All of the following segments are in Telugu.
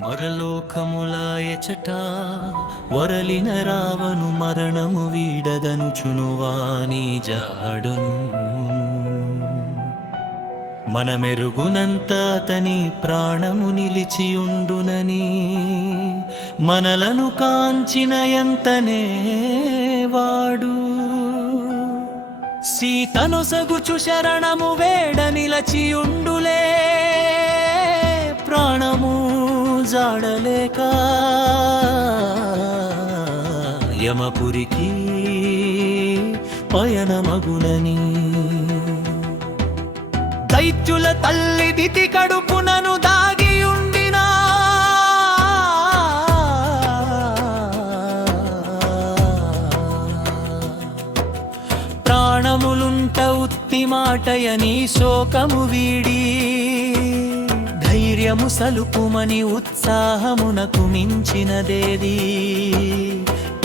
మరలోకములాయచట వరలిన రావను మరణము వీడదనుచునువాని జాడును మనమెరుగునంత అతని ప్రాణము నిలిచియుండునని మనలను కాంచిన ఎంతనే వాడు సీతనొసగుచు శరణము వేడ నిలచియుండులే ప్రాణము జాడలేక యమపురికి పయనమగునని దైత్యుల తల్లి దితి కడుపునను దాగియుండినా ప్రాణములుంట ఉత్తి మాటయని శోకము వీడి ధైర్యము సలుపుమని ఉత్సాహమునకు మించినదేది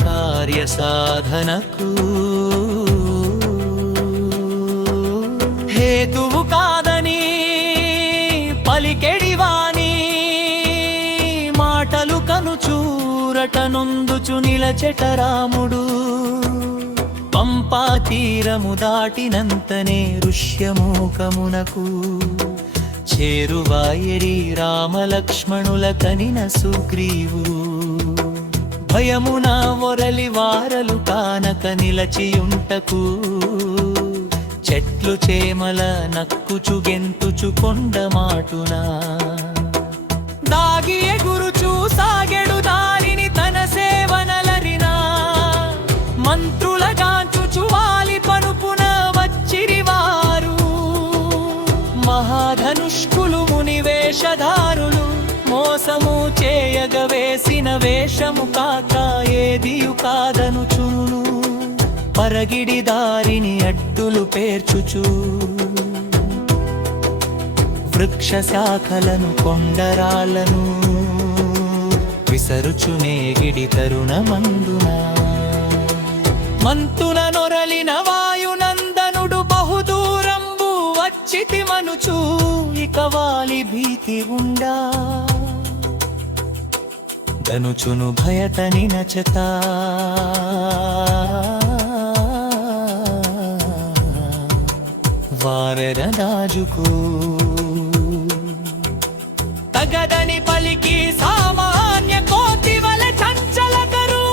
కార్యసాధనకు హేతువు కాదని పలికెడివాని మాటలు కనుచూరట నొందుచు నిలచెట రాముడు పంపా తీరము దాటినంతనే ఋష్యమూకమునకు చేరువాయరి రామలక్ష్మణుల కనిన సుగ్రీవు భయమున మొరలి వారలు కానక నిలచియుంటకు చెట్లు చేమల నక్కుచు గెంతుచు కొండ మాటునా దాగి ఎగురుచూ సాగెడు దారిని తన సేవనలరినా మంత్రులగాంచుచు వాలి పనుపున వచ్చిరివారు మహాధనుష్కులు మునివేషధారులు మోసము చేయగ వేసిన వేషము కాక ఏదియు కాదనుచును పరగిడి దారిని అడ్డులు పేర్చుచు వృక్ష శాఖలను కొండరాలను విసరుచునేగిడి తరుణమందున మంతున నొరలిన వాయునందనుడు బహుదూరంబు వచ్చితి మనుచు ఇక వాలి భీతి ఉండా దనుచును భయతని నచతా వారరదాజుకు తగదని పలికి సామాన్య కోతి వలె చంచలకరు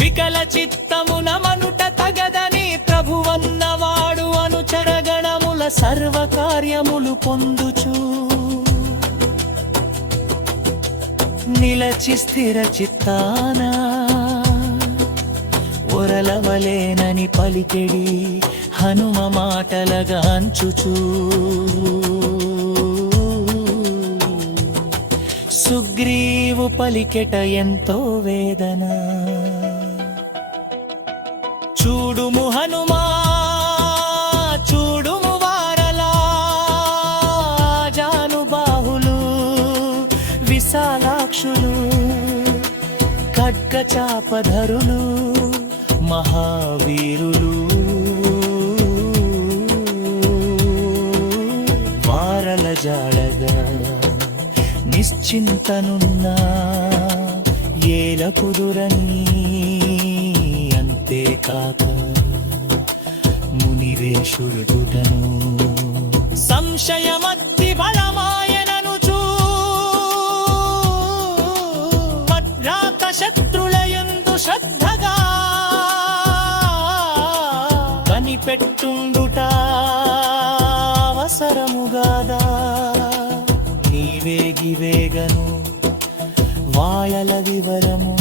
వికల చిత్తమున మనుట తగదని ప్రభువన్నవాడు అనుచరగణముల సర్వకార్యములు పొందుచు నిలచి స్థిర చిత్తానా ఒరలవలేనని పలికెడి హనుమ మాటలగాంచుచూ సుగ్రీవు పలికెట ఎంతో వేదన చూడుము హనుమా చూడుము వారలా జానుబాహులు విశాలాక్షులు ఖడ్గ చాపధరులు మహావీరులు వారల జాడగా నిశ్చింతనున్నా ఏల కుదురని అంతేకాక మునివేషుడుటను సంశయమద్ది బలమాయననుచూ మద్రాత శత్రులయందు శ్రద్ధగా కనిపెట్టుండుట అవసరముగాదా నీవేగివేగను వాయల వివరము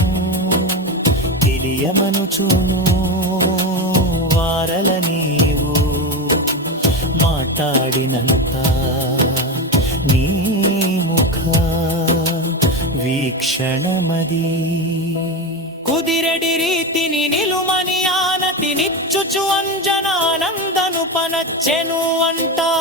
తెలియమనుచును వారల నీవు మాట్లాడినంత నీ ముఖ వీక్షణమది కుదిరెడి రీతిని నిలుమని ఆనతి నిచ్చుచు అంజనానందను పనచ్చెను అంటా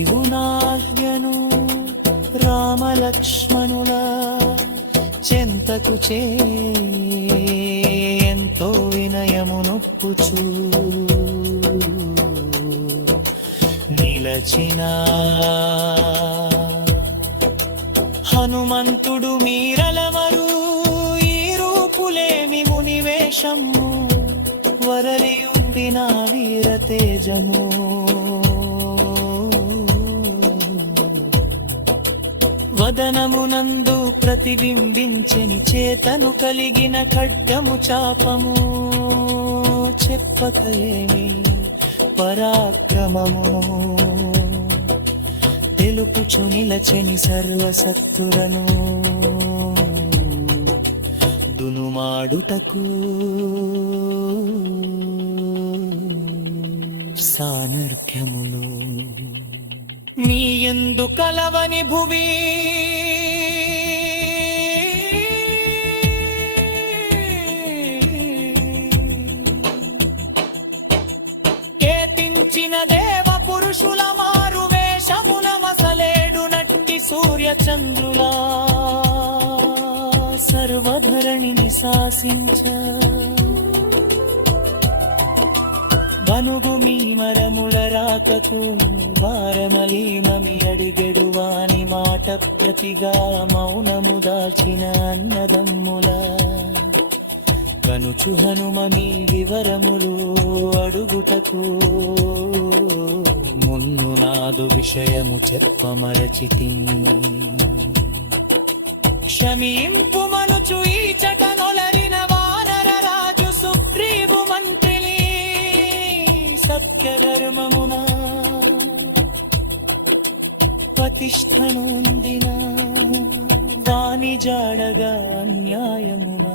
సుగ్రీవునాజ్ఞను రామలక్ష్మణుల చెంతకు చేయంత ఎంతో వినయమునొప్పుచూ నిలచిన హనుమంతుడు మీరలమరు ఈ రూపులేమి మునివేషము వరలియుండిన వీర తేజము వదనమునందు ప్రతిబింబించని చేతను కలిగిన ఖడ్గము చాపము చెప్పక ఏమి పరాక్రమము తెలుపుచు నిలచని సర్వసత్తులను దునుమాడుటకు సామర్థ్యములు మీ యందు కలవని భువి కేతించిన దేవ పురుషుల మారు వేషమున మసలేడు నట్టి సూర్య చంద్రులా సర్వధరణిని శాసించ బనుగు మీ మరముల రాకకు వారమలీమమి అడిగెడువాని మాట ప్రతిగా మౌనము దాచిన అన్నదమ్ముల కనుచు హనుమని వివరములు అడుగుటకు మున్ను నాదు విషయము చెప్పమరచితి క్షమింపు మనుచు ఈ చటనొలరిన వానర రాజు సుగ్రీవు మంత్రిని సత్యధర్మమున ప్రతిష్ఠనుందిన వాని జాడగా అన్యాయమున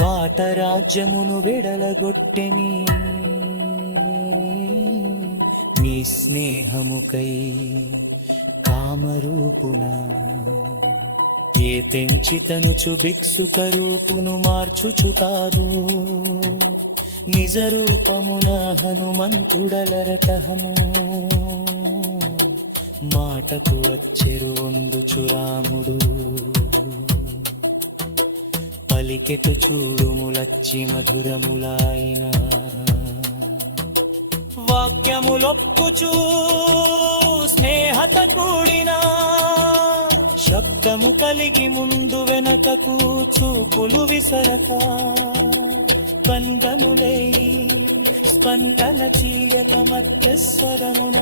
వాట రాజ్యమును వెడలగొట్టెని మీ స్నేహముకై కామరూపున ఏ తెంచితనుచు భిక్షుక రూపును మార్చుచు కాదు నిజ రూపమున హనుమంతుడలరటహము మాటకు వచ్చెరు వందుచు రాముడు పలికెటు చూడుములచ్చి మధురములాయిన వాక్యములొప్పుచూ స్నేహత కూడిన శబ్దము కలిగి ముందు వెనకకు చూపులు విసరక స్పందములేయి స్పందన చీయక మధ్యస్వరమున